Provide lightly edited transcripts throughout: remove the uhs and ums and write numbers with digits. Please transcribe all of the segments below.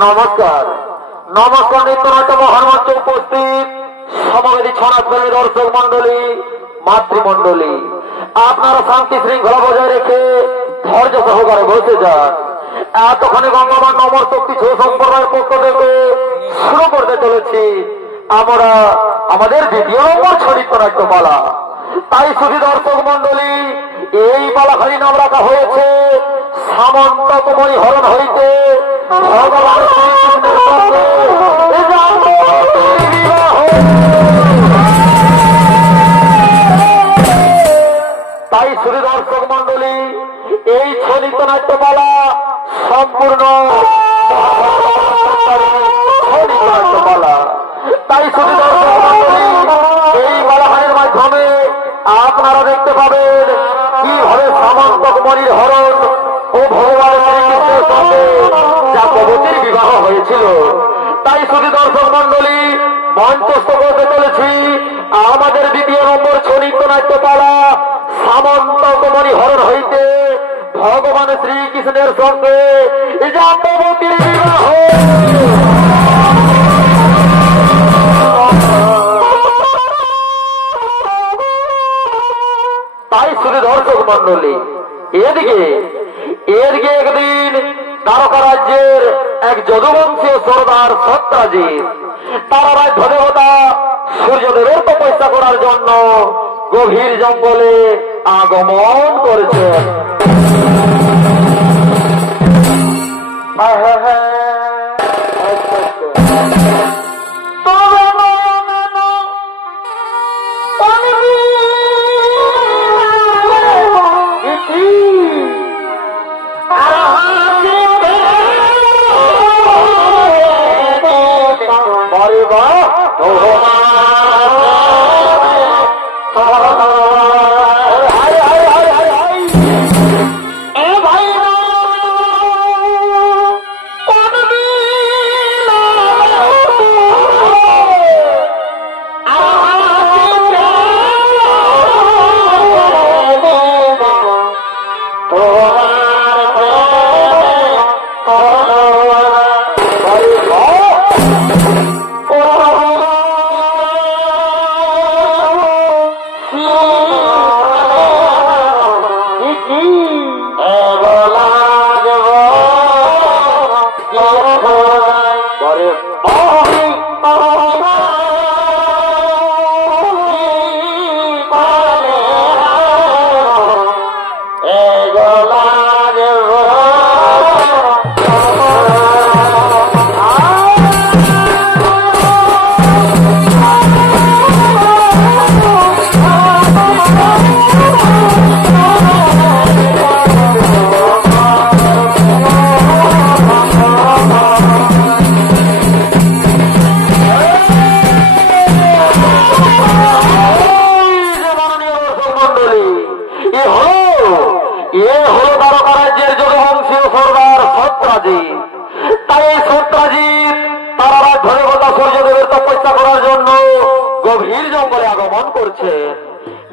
নমস্কার নমস্কার নিত্যনাট্য মহামঞ্চ উপস্থিত সমবেদী ছনাথের দর্শক মন্ডলী মাতৃমন্ডলী আপনারা শান্তি শৃঙ্খলা বজায় রেখে ধৈর্য সহকারে বসে যান। এতখানি গঙ্গামান নমর শক্তি ছ সম্প্রদায়ের পক্ষ থেকে শুরু করতে চলেছি আমরা আমাদের দ্বিতীয় নম্বর ছড়িত্রনাট্য পালা। তাই শুধু দর্শক মন্ডলী এই পালাখানি নাম রাখা হয়েছে সামন্তময়ী হরণ হইতে ভগবান শ্রীকৃষ্ণের সঙ্গে তাই শুধু দর্শক মন্ডলী এই ছড়িত্রনাট্য পালা সম্পূর্ণ ছড়িত্রনাট্য পালা। তাই শুধু দর্শক মন্ডলী এই পালাখানির মাধ্যমে আপনারা দেখতে পাবেন কিভাবে সামন্তময়ীর হরণ ও ভগবান শ্রীকৃষ্ণের সঙ্গে যাজ্ঞবতীর বিবাহ হয়েছিল। তাই শুধু দর্শক মন্ডলী মঞ্চস্থ করতে চলেছি আমাদের দ্বিতীয় নম্বর ছড়িত্রনাট্য পালা সামন্তময়ী হরণ হইতে ভগবান শ্রীকৃষ্ণের সঙ্গে যাজ্ঞবতীর বিবাহ। তাই শুধু দর্শক মন্ডলী এদিকে একদিন দ্বারকা রাজ্যের এক যদুবংশীয় সর্দার সত্রাজিৎ তারা রাজ্য দেবতা সূর্যদেবের তপস্যা করার জন্য গভীর জঙ্গলে আগমন করেছেন।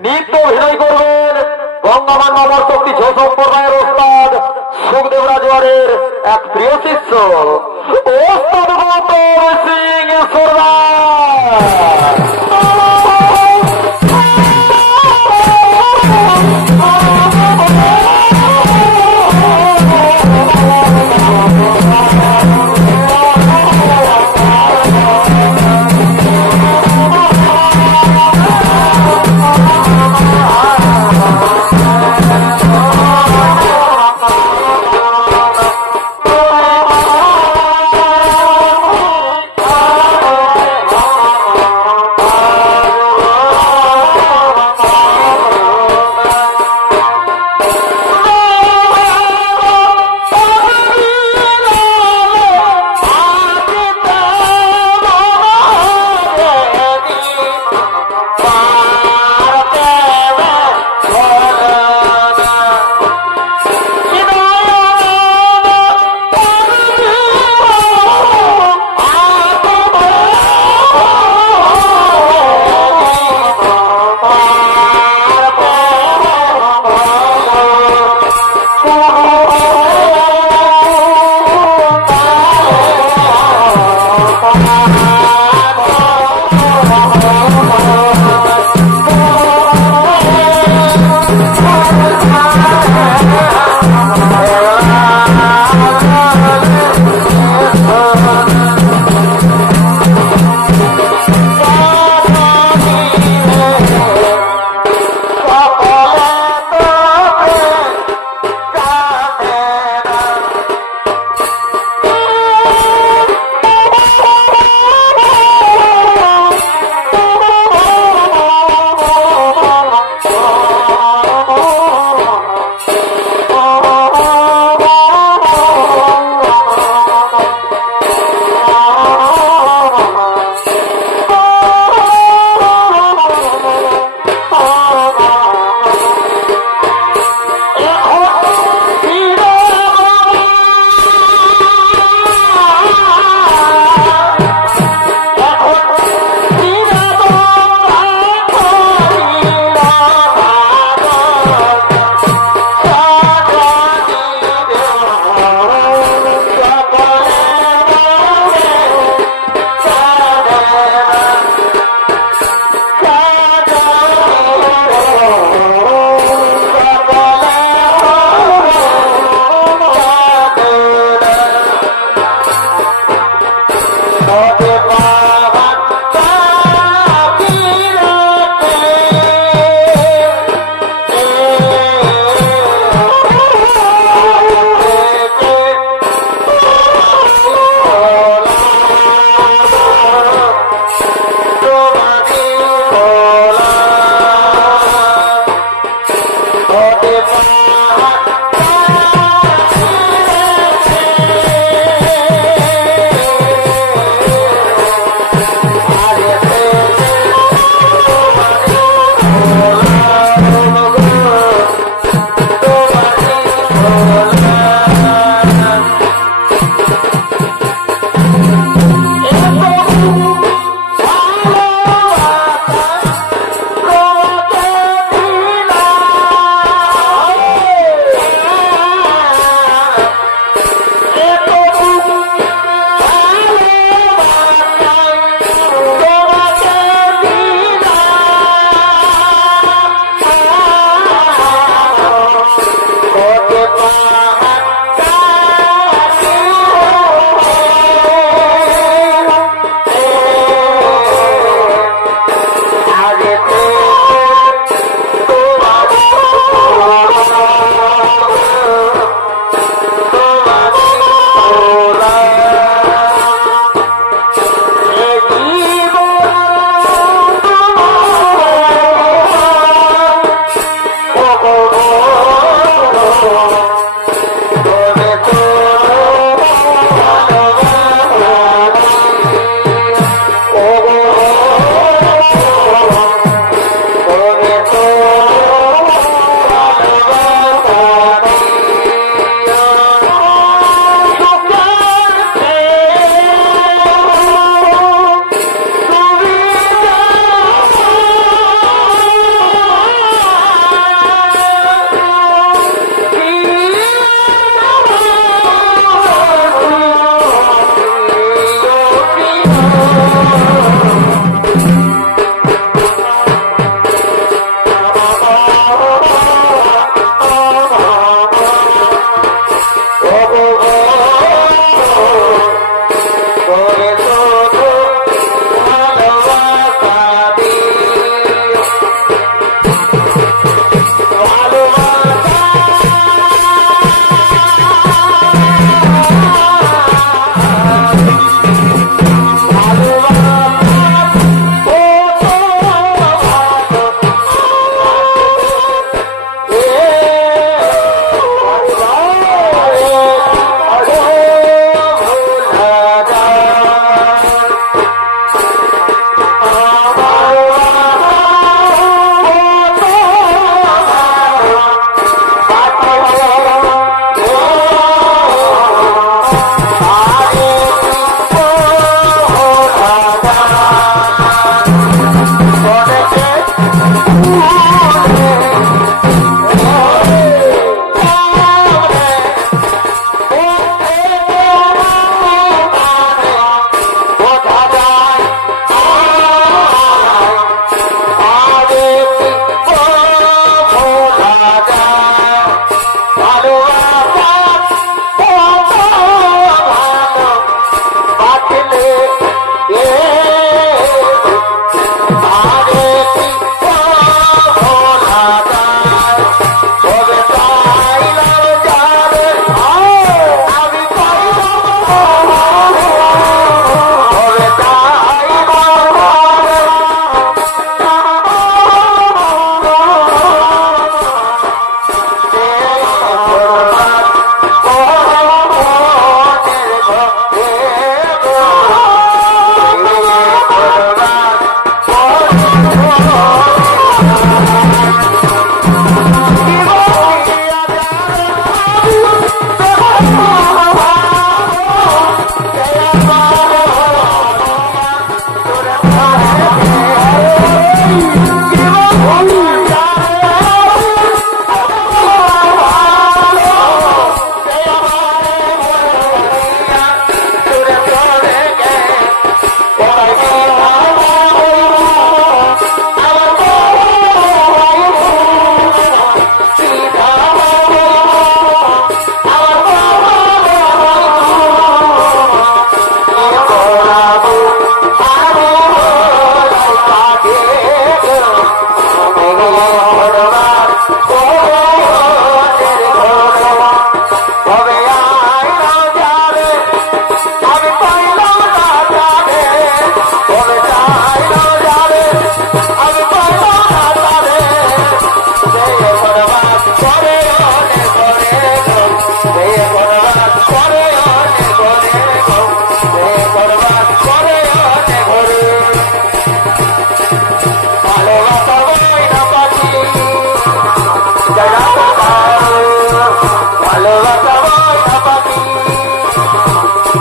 নিত্য অভিনয় করবেন গঙ্গামান নমর শক্তি ছ সম্প্রদায়ের ওস্তাদ সুখদেব রাজওয়ারের এক প্রিয় শিষ্য ওস্তাদ গৌতম সিং সরদার।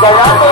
Bravo,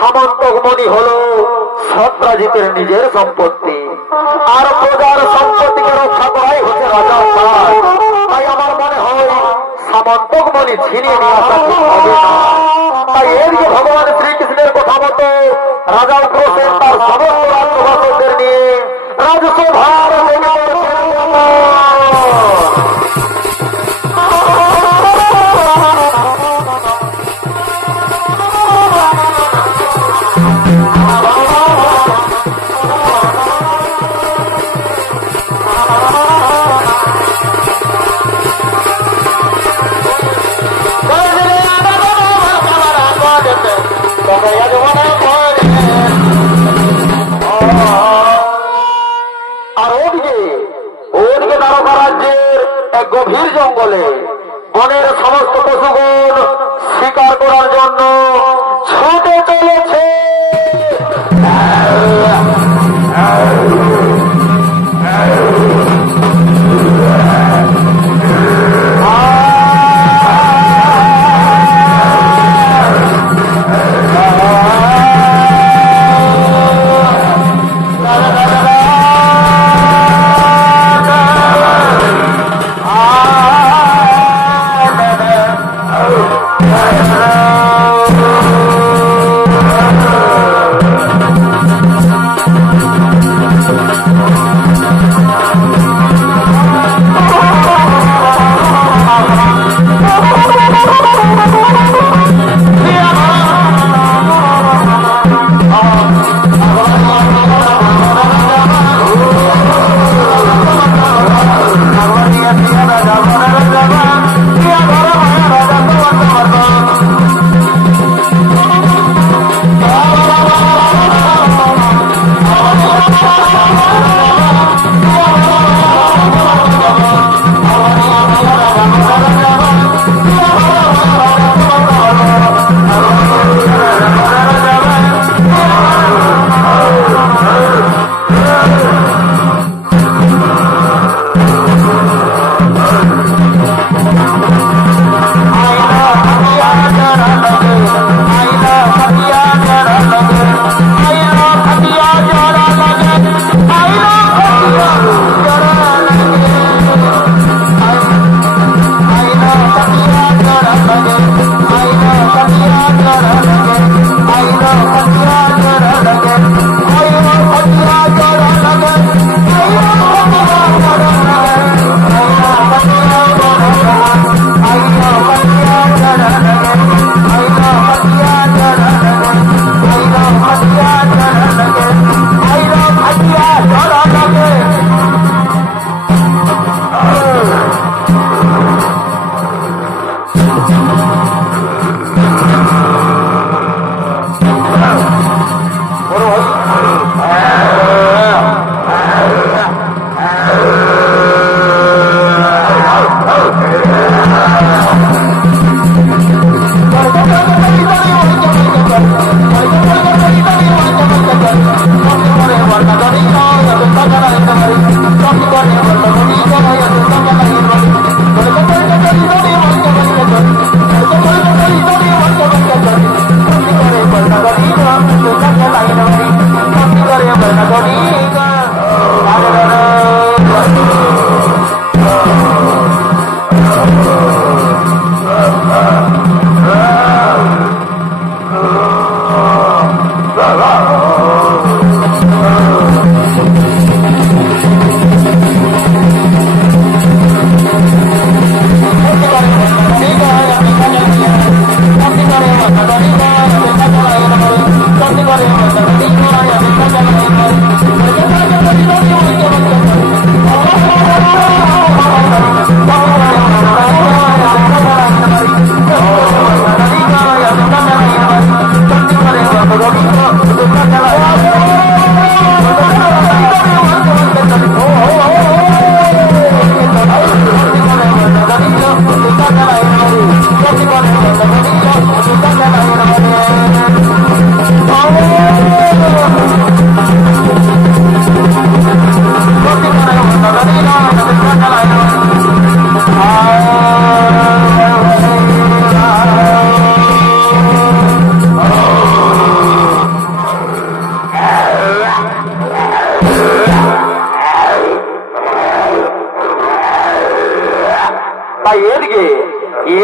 সামন্তকমণি হলো সত্রাজিতের নিজের সম্পত্তি, আর প্রজার সম্পত্তিকে রক্ষা করাই হচ্ছে রাজার কাজ। তাই আমার মনে হয় সামন্তকমণি ছিনিয়ে নিয়ে আসা ঠিক হবে না। তাই এদিকে ভগবান শ্রীকৃষ্ণের কথা মতো রাজা উগ্রসেন তার সমস্ত রাজ্যবাসীদের নিয়ে রাজসভার গভীর জঙ্গলে বনের সমস্ত পশুগণ শিকার করার জন্য ছুটে চলেছে।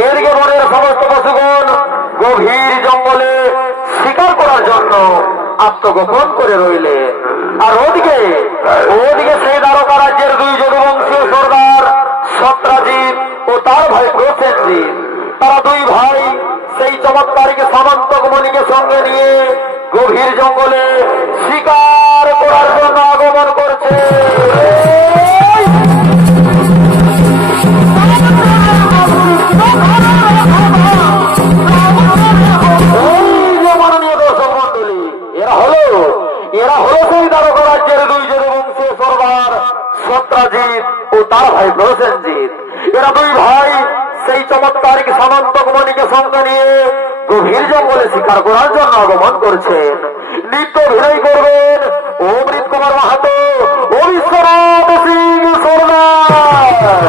এদিকে বনের সমস্ত পশুগণ গভীর জঙ্গলে শিকার করার জন্য আত্মগোপন করে রইলে। আর ওদিকে সেই দ্বারকা রাজ্যের দুই যদুবংশীয় সর্দার সত্রাজিৎ ও তার ভাই প্রসেনজিৎ, তারা দুই ভাই সেই চমৎকারীকে সামন্তক মণিকে সঙ্গে নিয়ে গভীর জঙ্গলে শিকার করার জন্য আগমন করছে। এরা হলো সেই দ্বারকা রাজ্যের দুই যদুবংশীয় সর্দার সত্রাজিৎ ও তার ভাই প্রসেনজিৎ। এরা দুই ভাই সেই চমৎকারীকে সামন্তক মণিকে সঙ্গে নিয়ে গভীর জঙ্গলে শিকার করার জন্য আগমন করছেন। নৃত্য অভিনয় করবেন অমৃত কুমার মাহাতো ও বিশ্বনাথ সিং সর্দার।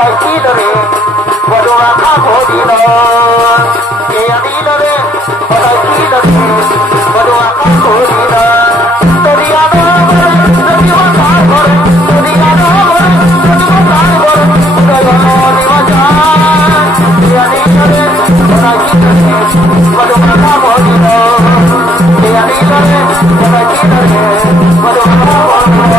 बताइছিল রে বড় আখা ভরিল কে আনিল রে बताइছিল রে বড় আখা ভরিল তরিয়া নগরে যদি বাতার ঘরে তরিয়া নগরে যদি বাতার ঘরে উদয় দিবা যায় কে আনিল রে बताइছিল রে বড় আখা ভরিল কে আনিল রে बताइছিল রে বড় আখা ভরিল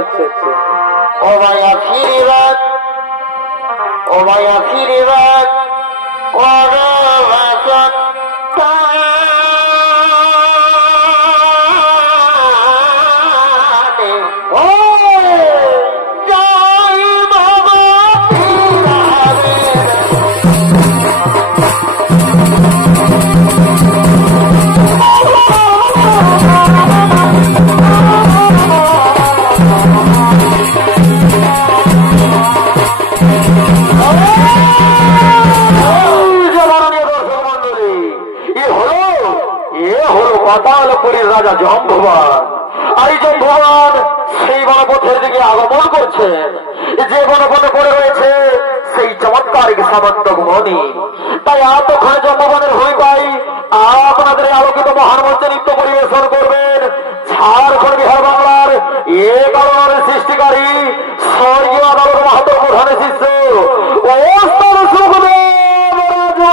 আচ্ছা আচ্ছা আচ্ছা। ও মায়া ফিরিবাদ, ও মায়া ফিরিবাদ, ও রাবাসান তানে, ও জয় বাবা ফিরাবে। পাতালপুরীর রাজা জম্ভবান, আর এই জম্ভবান সেই বনপথের দিকে আগমন করছেন। যে বনপথে পড়ে রয়েছে সেই চমৎকারিক সামন্তক মণি। তাই এতক্ষণে জম্ভবানের ভূমিকায় আপনাদের আলোকিত মহান মঞ্চে নৃত্য পরিবেশন করবেন ঝাড়খণ্ড বিহার বাংলার এ কারণের সৃষ্টিকারী স্বর্গীয় আদালত মাহাতোর প্রধান শিষ্য ওস্তাদ সুখদেব রাজা।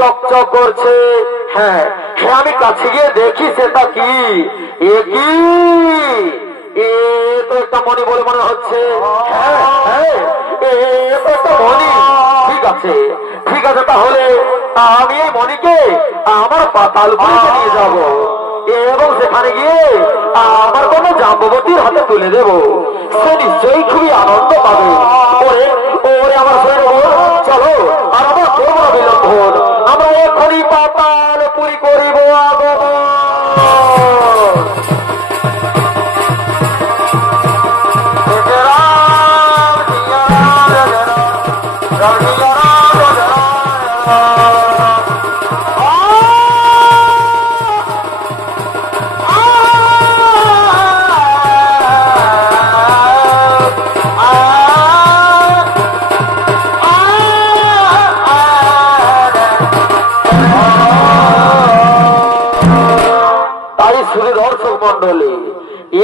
চকচক করছে। হ্যাঁ হ্যাঁ আমি কাছে গিয়ে দেখি সেটা কি, এ কি, এ তো একটা মণি বলে মনে হচ্ছে। হ্যাঁ হ্যাঁ এ তো একটা মণি। ঠিক আছে ঠিক আছে, তাহলে আমি এই মণিকে আমার পাতালপুরিতে নিয়ে যাব এবং সেখানে গিয়ে আমার কোনো জাম্ববতীর হাতে তুলে দেব। সে নিশ্চয়ই খুবই আনন্দ পাবে। ওরে ওরে আমার শরীর, চলো আর আমার করবো না বিলম্বন, আমরা এখনই পাতালপুরি করিব আগমন।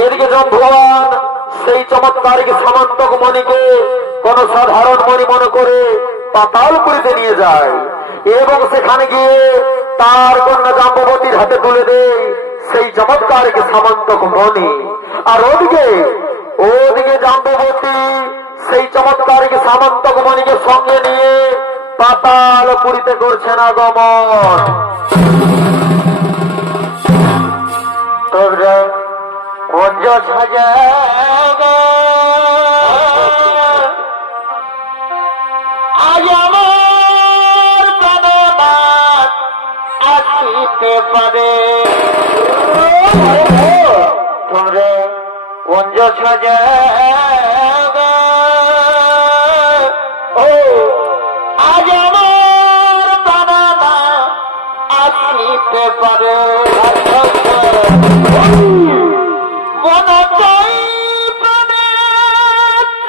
এদিকে ভগবান সেই চমৎকারিক সামন্তক মণিকে কোন সাধারণ মণি মনে করে পাতালপুরিতে নিয়ে যায় এবং সেখানে গিয়ে তার কন্যা জাম্ববতীর হাতে তুলে দেয় সেই চমৎকারিক সামন্তক মণি। আর ওদিকে জাম্ববতী সেই চমৎকারিক সামন্তক মণিকে সঙ্গে নিয়ে পাতালপুরিতে করছেন আগমন। কুঞ্জ সাজাগো আজ আমার প্রাণনাথ আসিতে পারে, তোমরা কুঞ্জ সাজাগো আজ আমার প্রাণনাথ আসিতে পারে মনে চাই প্রাণে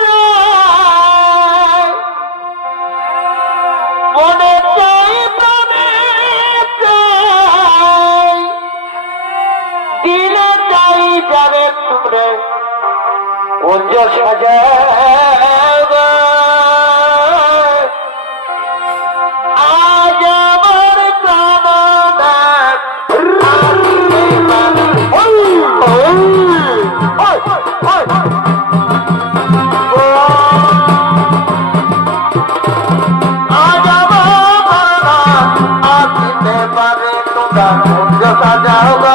চাই মনে চাই প্রাণে চাই দিলে চাই যাবে তোমরা কুঞ্জ সাজাবে আজ আমার প্রাণনাথ আজ আমার প্রাণনাথ আসতে পারে তোমরা কুঞ্জ সাজাবে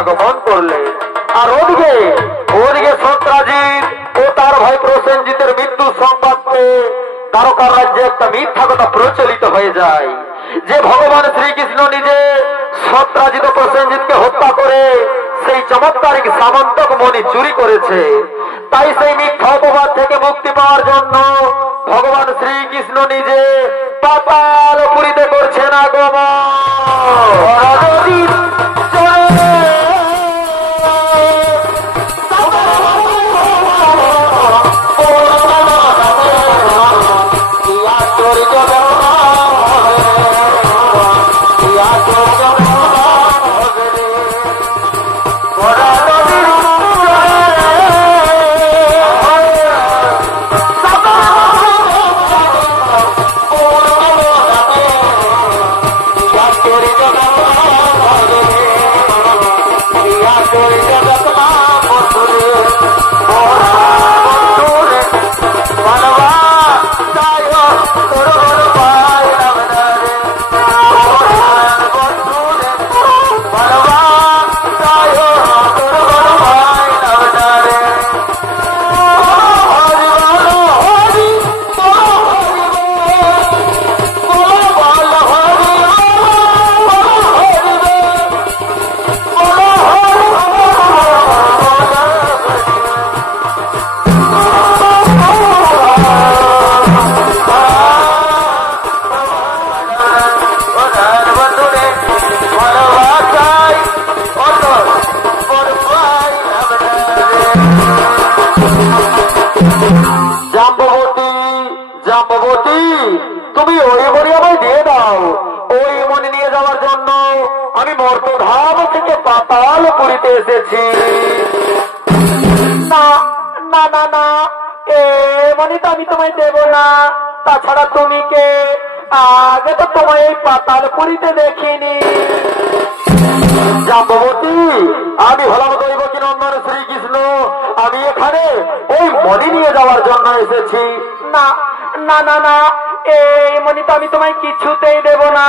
আগমন করলে আর ওদিকে সন্ত্রাজিৎ ও তার ভাই প্রসেনজিতের মৃত্যু সংবাদ পেয়ে দ্বারকার রাজ্যে একটা মিথ্যা কথা প্রচলিত হয়ে যায় যে ভগবান শ্রীকৃষ্ণ নিজে সন্ত্রাজিৎ ও প্রসেনজিৎকে হত্যা করে সেই চমৎকারিক সামন্তক মণি চুরি করেছে। তাই সেই মিথ্যা অপবাদ থেকে মুক্তি পাওয়ার জন্য ভগবান শ্রীকৃষ্ণ নিজে পাতালপুরীতে করছেন আগমন। জন্য আমি মর্তধাম থেকে পাতাল পুরীতে এসেছি। না না না না, এ মনি তো আমি তোমায় দেব না। তাছাড়া তুমি কে? আগে তো তোমায় এই পাতাল পুরীতে দেখিনি। জাম্ববতী, আমি হলাম দৈবকী নন্দন শ্রীকৃষ্ণ। আমি এখানে ওই মণি নিয়ে যাওয়ার জন্য এসেছি। না না না না, এই মনি তো আমি তোমায় কিছুতেই দেব না।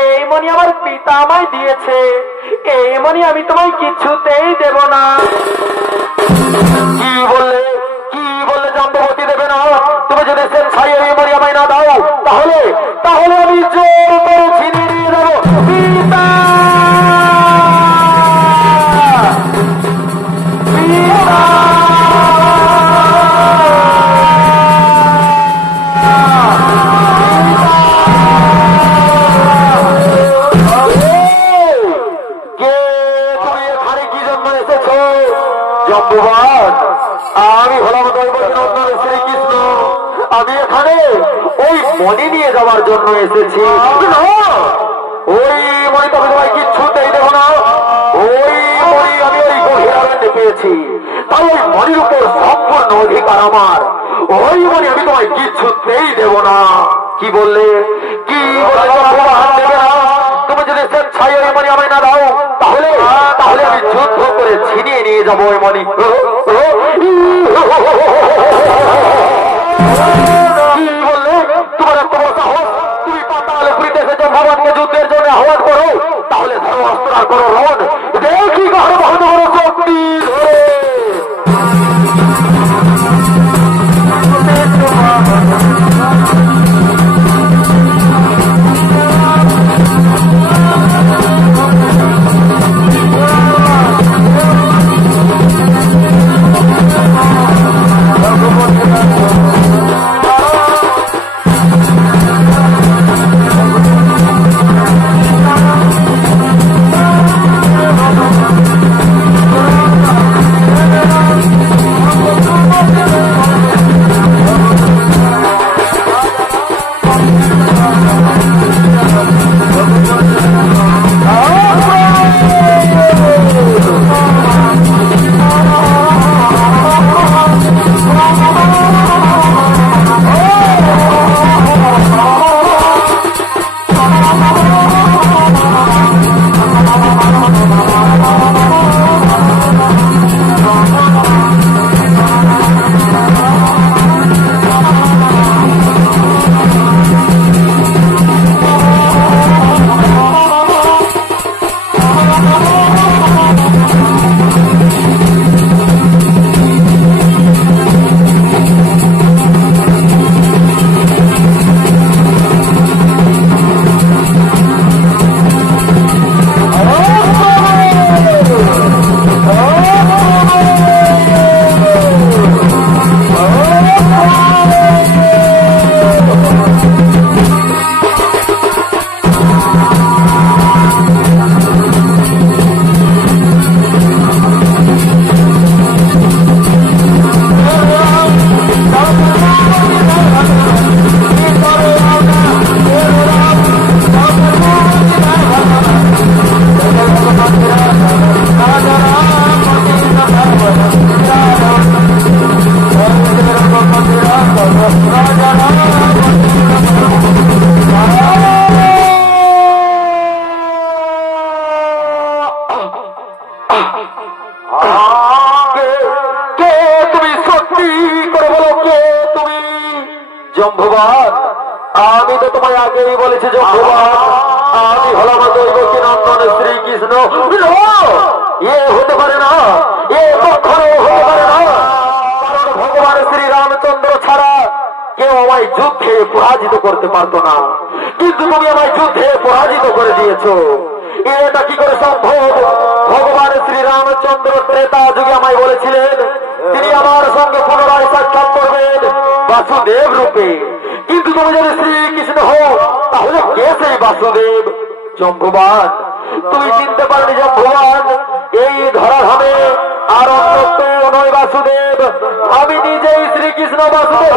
এই মনি আমার পিতা আমায় দিয়েছে। এই মনি আমি তোমায় কিছুতেই দেব না। কি বললে? কি বললে জাম্ববতী দেবে না? তুমি যদি স্বেচ্ছায় এই মণি আমায় না দাও, তাহলে তাহলে আমি জোর করে ছিনিয়ে নিয়ে যাবো। পিতা! পিতা! আমি হলাম দৈবকী নন্দন শ্রীকৃষ্ণ। আমি এখানে ওই মণি নিয়ে যাওয়ার জন্য এসেছি। ওই মণি তো আমি তোমায় কিচ্ছুতেই দেবো না। ওই মণি আমি ওই গভীর আরণ্যে পেয়েছি, তাই ওই মণির উপর সম্পূর্ণ অধিকার আমার। ওই মণি আমি তোমায় কিচ্ছুতেই দেব না। কি বললে? কি বলে দেবে না? তুমি যদি স্বেচ্ছায় ওই মণি আমায় না দাও, তাহলে তাহলে আমি যুদ্ধ করে ছিনিয়ে নিয়ে যাবো ওই মণি। কি বললে? তোমার এত বড় সাহস! তুমি পাতালে পুরীতে এসেছো ভগবানকে যুদ্ধের জন্য আহ্বান করো, তাহলে ধরো অস্ত্র আর করো রণ। দেখি কারো কত বড় শক্তি ধরে। জম্বুবাদ, আমি তো তোমায় আগেই বলেছি জম্বুবাদ, আমি হলাম দৈবকী নন্দন শ্রীকৃষ্ণ। এ হতে পারে না, এ কখনো হতে পারে না, কারণ ভগবান শ্রী রামচন্দ্র ছাড়া কেউ আমায় যুদ্ধে পরাজিত করতে পারতো না, কিন্তু তুমি আমায় যুদ্ধে পরাজিত করে দিয়েছো। এটা কি করে সম্ভব? ভগবান শ্রী রামচন্দ্র ত্রেতা যুগে আমায় বলেছিলেন তিনি আমার সঙ্গে পুনরায় সাক্ষাৎ করবেন বাসুদেব রূপে, কিন্তু তুমি যদি শ্রীকৃষ্ণ হও তাহলে কে সেই বাসুদেব? জম্বুবান, তুমি চিনতে পারনি জম্বুবান, এই ধরাধামে আর অন্য কেউ নয় বাসুদেব, আমি নিজেই শ্রীকৃষ্ণ বাসুদেব।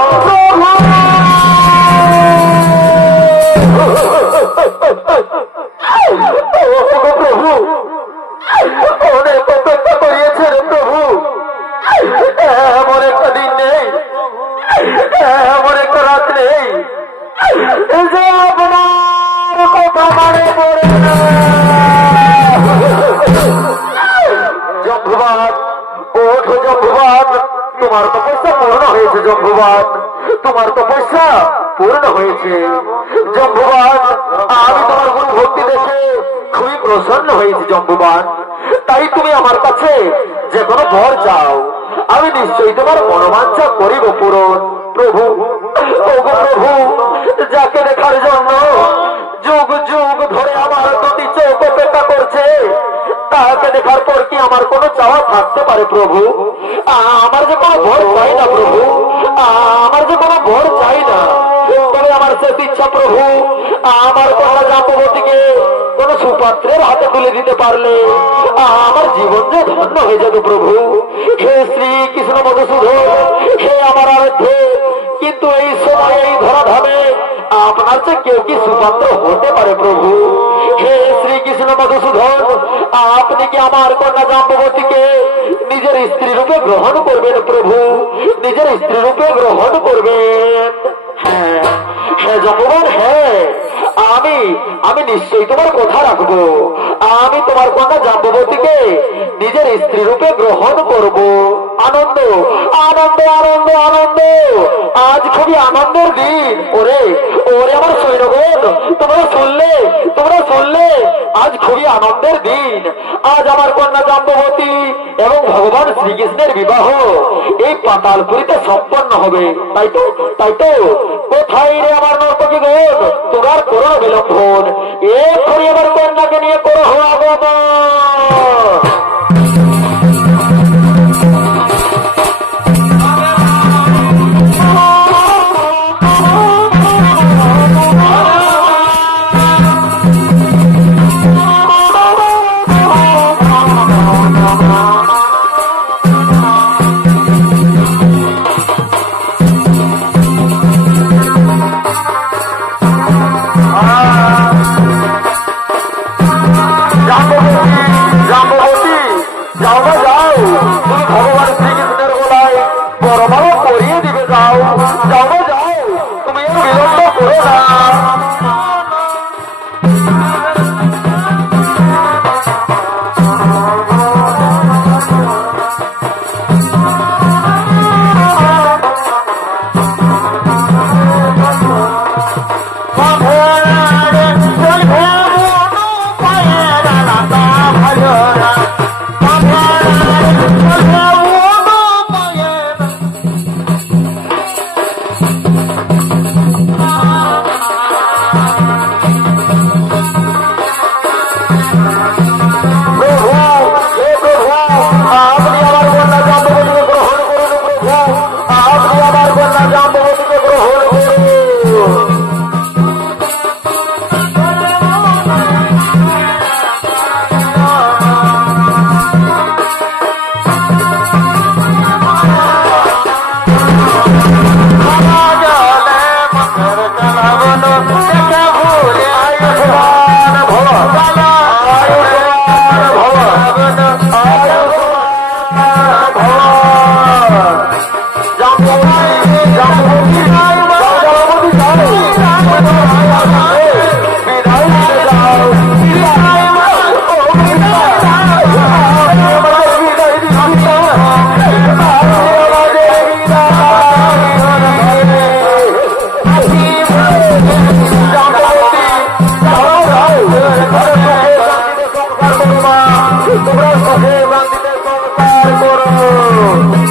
পূর্ণ হয়েছে। জম্বুবান, আমি তোমার গুরু ভক্তি দেখে খুবই প্রসন্ন হয়েছি জম্বুবান। তাই তুমি আমার কাছে যে কোনো বর চাও, আমি নিশ্চয়ই তোমার মনোবাঞ্ছা করিব পূরণ। প্রভু, ওগো প্রভু, যাকে দেখার জন্য যুগ যুগ ধরে আমার দুটি চোখ অপেক্ষা করছে, তাকে দেখার পর কি আমার কোনো চাওয়া থাকতে পারে প্রভু? আমার যে কোনো ভর চাই না প্রভু, আমার যে কোনো ভর চাই না। তবে আমার শেষ ইচ্ছা প্রভু, আমার কন্যা জাম্ববতীকে কোন সুপাত্রের হাতে তুলে দিতে পারলে আমার জীবন যে ধন্য হয়ে যাবে প্রভু। হে শ্রী কৃষ্ণ মধুসূদন, হে আমার আরাধ্যে, কিন্তু এই সময় এই ধরাধামে আপনার চেয়ে কেউ কি সুপাত্র হতে পারে প্রভু? হে শ্রীকৃষ্ণ মধুসূদন, আপনি কি আমার কন্যা জাম্ববতীকে নিজের স্ত্রী রূপে গ্রহণ করবেন প্রভু? নিজের স্ত্রী রূপে গ্রহণ করবেন? হ্যাঁ হ্যাঁ জম্বুবান, হ্যাঁ, আমি নিশ্চয়ই তোমার কথা রাখবো। আমি তোমার কন্যা জাম্ববতীকে নিজের স্ত্রী রূপে গ্রহণ করব। আনন্দ আনন্দ আনন্দ আনন্দ, আজ খুবই আনন্দের দিন। ওরে ওরে আমার সৈন্যগণ, তোমরা শুনলে, আজ খুবই আনন্দের দিন। আজ আমার কন্যা জাম্ববতী এবং ভগবান শ্রীকৃষ্ণের বিবাহ এই পাতালপুরীতে সম্পন্ন হবে। তাই তো কোথায় রে আমার নর্তকীগণ, তোমরা করো বিলম্বন, এক্ষুনি আমার কন্যাকে নিয়ে করো আগমন।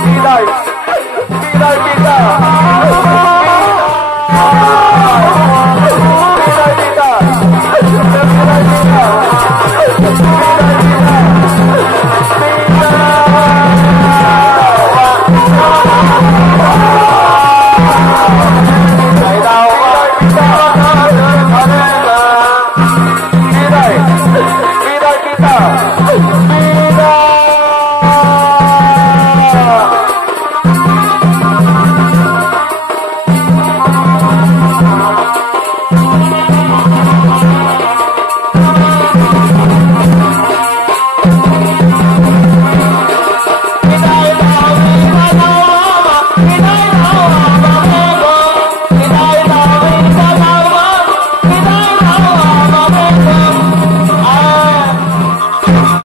Vida,